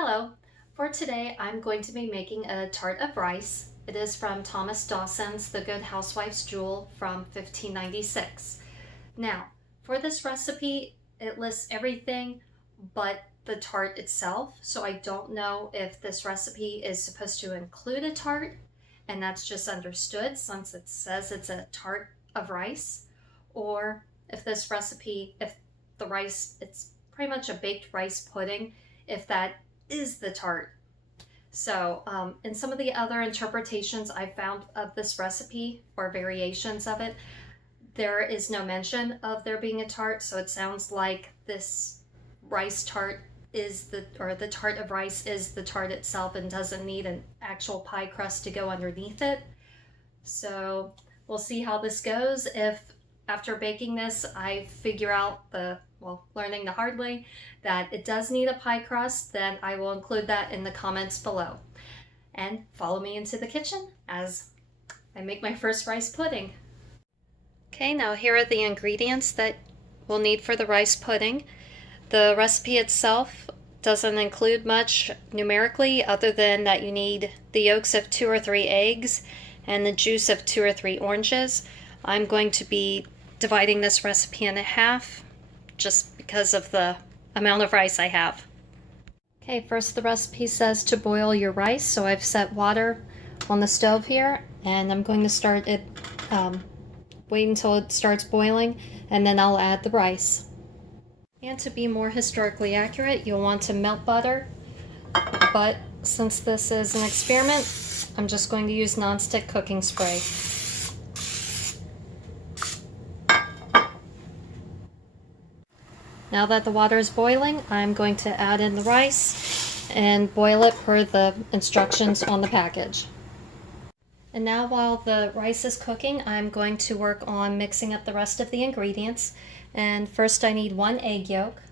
Hello. For today, I'm going to be making a tart of rice. It is from Thomas Dawson's The Good Housewife's Jewell from 1596. Now, for this recipe, it lists everything but the tart itself, so I don't know if this recipe is supposed to include a tart, and that's just understood since it says it's a tart of rice, or if this recipe, if the rice, it's pretty much a baked rice pudding, if that is the tart. So in some of the other interpretations I found of this recipe or variations of it, there is no mention of there being a tart, so it sounds like this rice tart is the tart of rice is the tart itself and doesn't need an actual pie crust to go underneath it. So we'll see how this goes. If after baking this I figure out learning the hard way, that it does need a pie crust, then I will include that in the comments below. And follow me into the kitchen as I make my first rice pudding. Okay, now here are the ingredients that we'll need for the rice pudding. The recipe itself doesn't include much numerically other than that you need the yolks of 2 or 3 eggs and the juice of 2 or 3 oranges. I'm going to be dividing this recipe in half just because of the amount of rice I have. Okay, first the recipe says to boil your rice, so I've set water on the stove here, and I'm going to start it, wait until it starts boiling, and then I'll add the rice. And to be more historically accurate, you'll want to melt butter, but since this is an experiment, I'm just going to use nonstick cooking spray. Now that the water is boiling, I'm going to add in the rice and boil it per the instructions on the package. And now while the rice is cooking, I'm going to work on mixing up the rest of the ingredients. And first I need 1 egg yolk.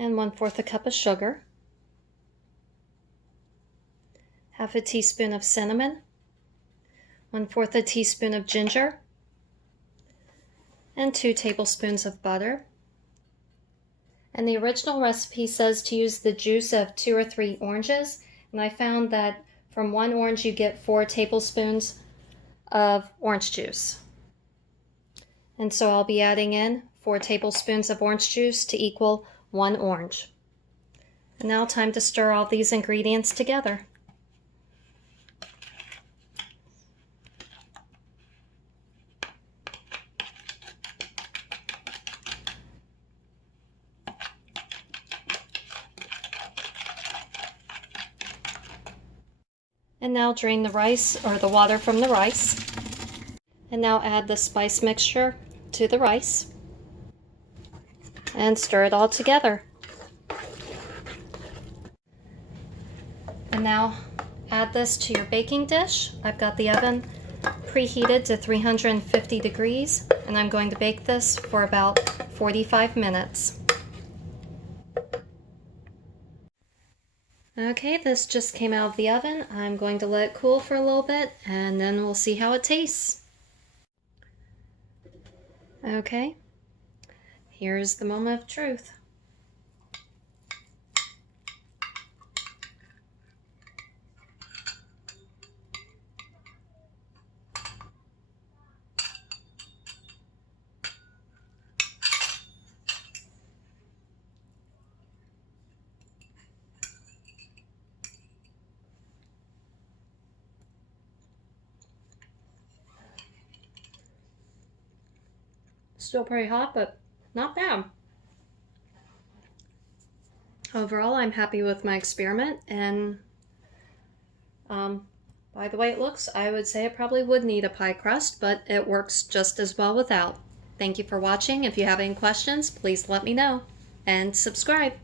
And 1/4 a cup of sugar, half a teaspoon of cinnamon, 1/4 a teaspoon of ginger, and 2 tablespoons of butter. And the original recipe says to use the juice of 2 or 3 oranges, and I found that from 1 orange you get 4 tablespoons of orange juice. And so I'll be adding in 4 tablespoons of orange juice to equal 1 orange. And now time to stir all these ingredients together. And now drain the rice or the water from the rice. And now add the spice mixture to the rice. And stir it all together. And now add this to your baking dish. I've got the oven preheated to 350 degrees, and I'm going to bake this for about 45 minutes. Okay, this just came out of the oven. I'm going to let it cool for a little bit, and then we'll see how it tastes. Okay. Here's the moment of truth. Still pretty hot, but not bad. Overall, I'm happy with my experiment, and by the way it looks, I would say it probably would need a pie crust, but it works just as well without. Thank you for watching. If you have any questions, please let me know, and subscribe.